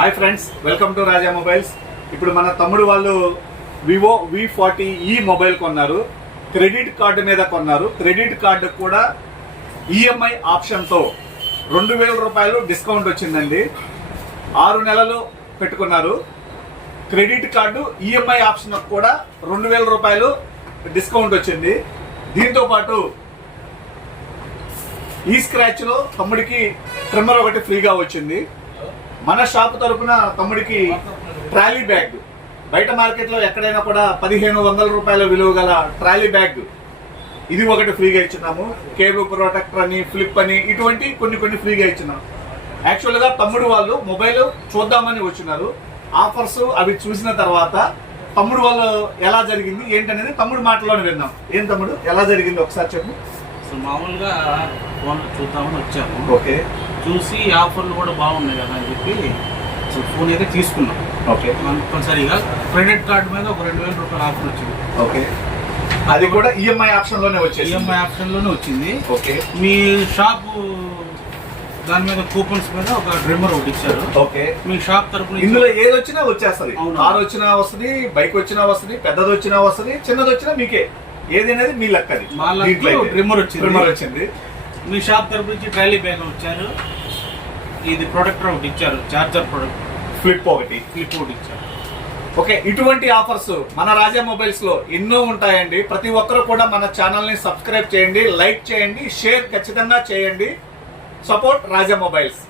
Hi friends, welcome to Raja mobiles. ఇప్పుడు మన తమ్ముడు వాళ్ళు వివో V40e మొబైల్ కొన్నారు. క్రెడిట్ కార్డు మీద కొన్నారు. క్రెడిట్ కార్డు కూడా ఈఎంఐ ఆప్షన్తో 2000 రూపాయలు డిస్కౌంట్ వచ్చిందండి. 6 నెలలు పెట్టుకున్నారు. క్రెడిట్ కార్డు ఈఎంఐ ఆప్షన్ కూడా 2000 రూపాయలు డిస్కౌంట్ వచ్చింది. దీంతో పాటు ఈ స్క్రాచ్ లో తమ్ముడికి ట్రిమ్మర్ ఒకటి ఫ్రీగా వచ్చింది. మన షాప్ తరపున తమ్ముడికి ట్రాలీ బ్యాగ్, బయట మార్కెట్లో ఎక్కడైనా కూడా 1500 రూపాయల విలువ గల ట్రాలీ బ్యాగ్ ఇది ఒకటి ఫ్రీగా ఇచ్చినాము. కేబుల్ ప్రొటెక్టర్ అని, ఫ్లిప్ అని, ఇటువంటి కొన్ని ఫ్రీగా ఇచ్చినాము. యాక్చువల్గా తమ్ముడు వాళ్ళు మొబైల్ చూద్దామని వచ్చినారు. ఆఫర్స్ అవి చూసిన తర్వాత తమ్ముడు వాళ్ళు ఎలా జరిగింది ఏంటనేది తమ్ముడు మాటలోనే విన్నాం. ఏం తమ్ముడు, ఎలా జరిగింది ఒకసారి చెప్పు. మామూలుగా ఫోన్ చూద్దామని వచ్చాము. ఓకే, చూసి ఆఫర్లు కూడా బాగున్నాయి కదా అని చెప్పి ఫోన్ అయితే తీసుకున్నాం. ఓకే, కంపల్సరీగా క్రెడిట్ కార్డు మీద ఒక 2000 రూపాయల ఆఫర్ వచ్చింది. ఓకే, అది కూడా ఈఎంఐ ఆప్షన్ లోనే వచ్చింది. ఈఎంఐ ఆప్షన్ లోనే వచ్చింది. ఓకే, మీ షాపు దాని మీద కూపన్స్ మీద ఒక డ్రిమ్మర్ ఒకటి ఇచ్చారు. ఓకే, మీ షాప్ తరపున ఇందులో ఏది వచ్చినా వచ్చేస్తుంది. అవును. కార్ వచ్చినా వస్తుంది, బైక్ వచ్చినా వస్తుంది, పెద్దది వచ్చినా వస్తుంది, చిన్నది వచ్చినా మీకే. ఏది అనేది మీ లెక్కది. మా డ్రిమ్మర్ వచ్చింది. మీ షాప్ తరపు నుంచి ట్రాలీ బ్యాగ్ వచ్చారు. ఇది ప్రొటెక్టర్ ఒకటి ఇచ్చారు. చార్జర్ ప్రొడక్ట్ ఫ్లిప్ ఒకటి ఇచ్చారు. ఓకే, ఇటువంటి ఆఫర్స్ మన రాజా మొబైల్స్ లో ఎన్నో ఉంటాయండి. ప్రతి ఒక్కరు కూడా మన ఛానల్ ని సబ్స్క్రైబ్ చేయండి, లైక్ చేయండి, షేర్ ఖచ్చితంగా చేయండి. సపోర్ట్ రాజా మొబైల్స్.